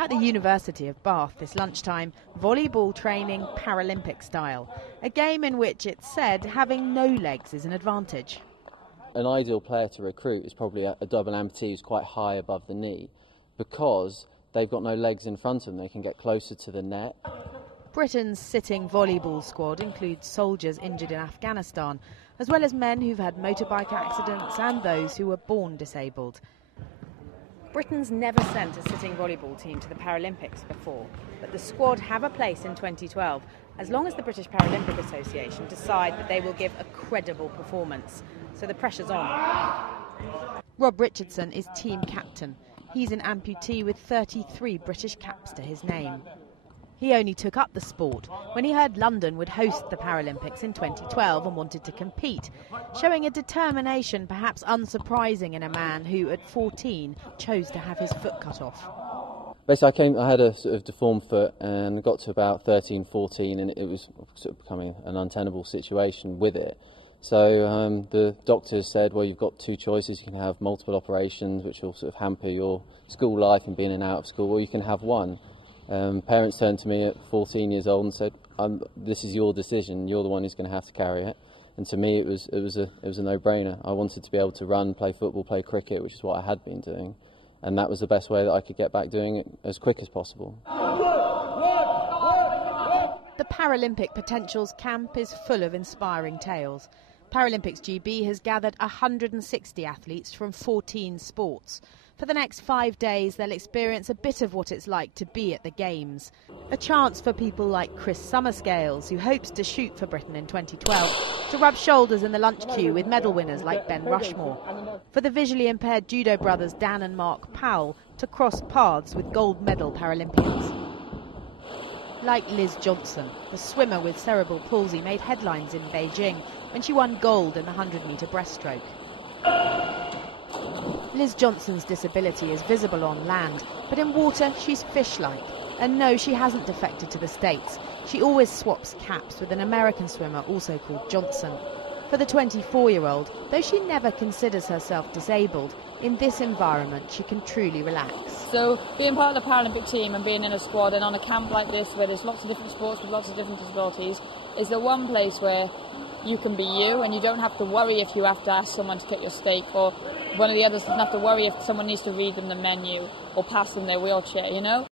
At the University of Bath this lunchtime, volleyball training Paralympic style, a game in which it's said having no legs is an advantage. An ideal player to recruit is probably a double amputee who's quite high above the knee, because they've got no legs in front of them. They can get closer to the net. Britain's sitting volleyball squad includes soldiers injured in Afghanistan, as well as men who've had motorbike accidents and those who were born disabled. Britain's never sent a sitting volleyball team to the Paralympics before, but the squad have a place in 2012 as long as the British Paralympic Association decide that they will give a credible performance. So the pressure's on. Rob Richardson is team captain. He's an amputee with 33 British caps to his name. He only took up the sport when he heard London would host the Paralympics in 2012 and wanted to compete, showing a determination perhaps unsurprising in a man who, at 14, chose to have his foot cut off. Basically, I had a sort of deformed foot and got to about 13, 14, and it was sort of becoming an untenable situation with it. So the doctors said, well, you've got two choices. You can have multiple operations, which will sort of hamper your school life and being in and out of school, or you can have one. Parents turned to me at 14 years old and said, this is your decision, you're the one who's going to have to carry it. And to me it was a no-brainer. I wanted to be able to run, play football, play cricket, which is what I had been doing, and that was the best way that I could get back doing it as quick as possible. The Paralympic Potentials camp is full of inspiring tales. Paralympics GB has gathered 160 athletes from 14 sports. For the next 5 days, they'll experience a bit of what it's like to be at the Games. A chance for people like Chris Summerscales, who hopes to shoot for Britain in 2012, to rub shoulders in the lunch queue with medal winners like Ben Rushmore. For the visually impaired judo brothers Dan and Mark Powell to cross paths with gold medal Paralympians. Like Liz Johnson, the swimmer with cerebral palsy made headlines in Beijing when she won gold in the 100-metre breaststroke. Liz Johnson's disability is visible on land, but in water she's fish-like. And no, she hasn't defected to the States. She always swaps caps with an American swimmer also called Johnson. For the 24-year-old, though she never considers herself disabled, in this environment she can truly relax. So being part of the Paralympic team and being in a squad and on a camp like this where there's lots of different sports with lots of different disabilities is the one place where you can be you and you don't have to worry if you have to ask someone to get your steak, or one of the others doesn't have to worry if someone needs to read them the menu or pass them their wheelchair, you know?